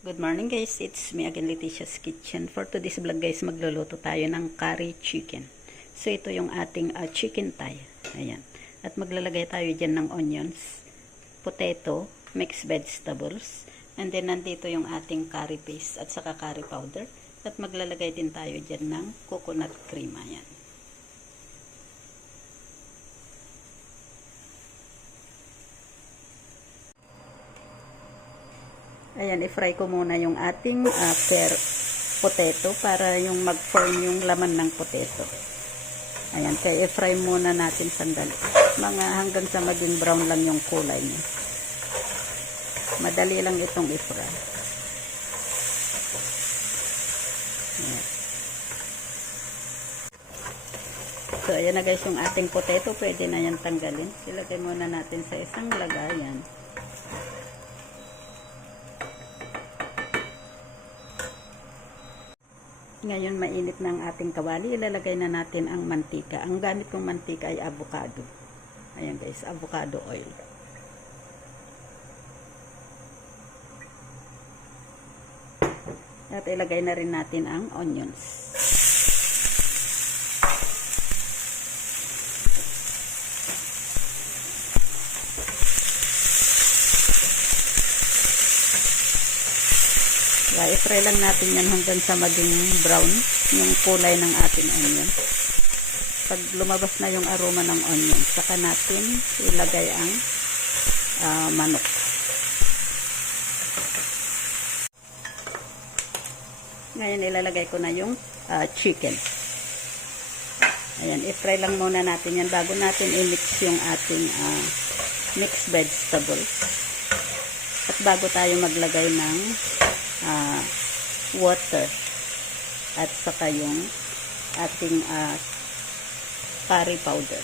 Good morning guys, it's me again, Leticia's Kitchen. For today's vlog guys, magluluto tayo ng curry chicken. So ito yung ating chicken thigh. Ayan. At maglalagay tayo dyan ng onions, potato, mixed vegetables, and then nandito yung ating curry paste at saka curry powder. At maglalagay din tayo dyan ng coconut cream. Ayan. Ayan, i-fry ko muna yung ating potato para yung mag-form yung laman ng potato. Ayan, kaya i-fry muna natin sandali. Mga hanggang sa maging brown lang yung kulay niya. Madali lang itong i-fry. Ayan. So, ayan na guys yung ating potato. Pwede na yan tanggalin. Ilagay muna natin sa isang lagayan. Ngayon, mainit na ang ating kawali. Ilalagay na natin ang mantika. Ang gamit kong mantika ay avocado. Ayan guys, avocado oil. At ilagay na rin natin ang onions. I-fry lang natin yan hanggang sa maging brown yung kulay ng ating onion. Pag lumabas na yung aroma ng onion, saka natin ilagay ang manok. Ngayon ilalagay ko na yung chicken. Ayan, i-fry lang muna natin yan bago natin i-mix yung ating mixed vegetables. At bago tayo maglagay ng water at saka yung ating curry powder.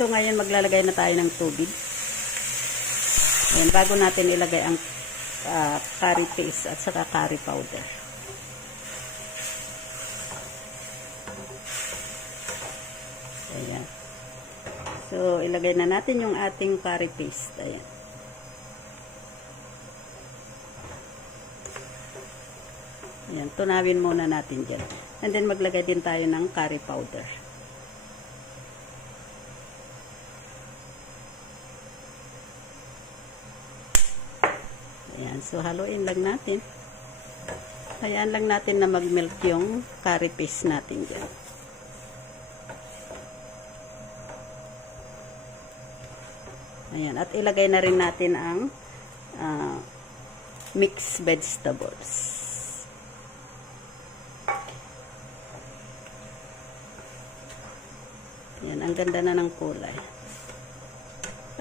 So ngayon maglalagay na tayo ng tubig. Ayan, bago natin ilagay ang curry paste at saka curry powder. Ayan. So, ilagay na natin yung ating curry paste. Ayan. Ayan, tunawin muna natin dyan. And then, maglagay din tayo ng curry powder. Ayan, so haluin lang natin. Hayaan lang natin na mag-melt yung curry paste natin dyan. Ayan, at ilagay na rin natin ang mixed vegetables. Ayan, ang ganda na ng kulay.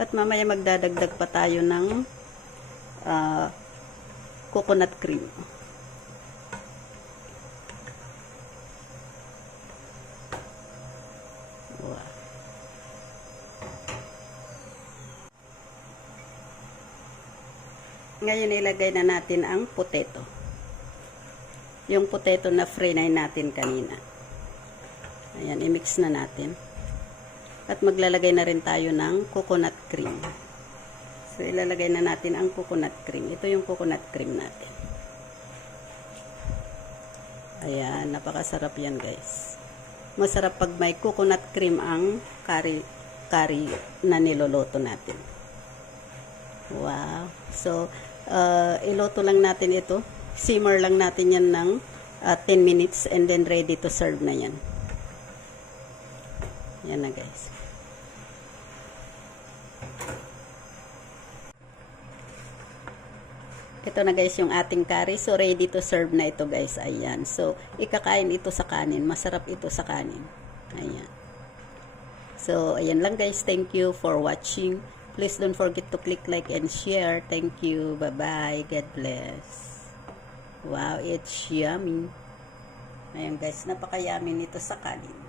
At mamaya magdadagdag pa tayo ng coconut cream. Wow. Ngayon ilagay na natin ang potato. Yung potato na fry na natin kanina. Ayan, i-mix na natin. At maglalagay na rin tayo ng coconut cream. So, ilalagay na natin ang coconut cream. Ito yung coconut cream natin. Ayan, napakasarap yan guys. Masarap pag may coconut cream ang curry na niloloto natin. Wow. So, iloto lang natin ito. Simmer lang natin yan ng 10 minutes and then ready to serve na yan. Yan na guys. Ito na guys yung ating curry. So, ready to serve na ito guys. Ayan. So, ikakain ito sa kanin. Masarap ito sa kanin. Ayan. So, ayan lang guys. Thank you for watching. Please don't forget to click like and share. Thank you. Bye-bye. God bless. Wow, it's yummy. Ayan guys. Napaka-yummy nito sa kanin.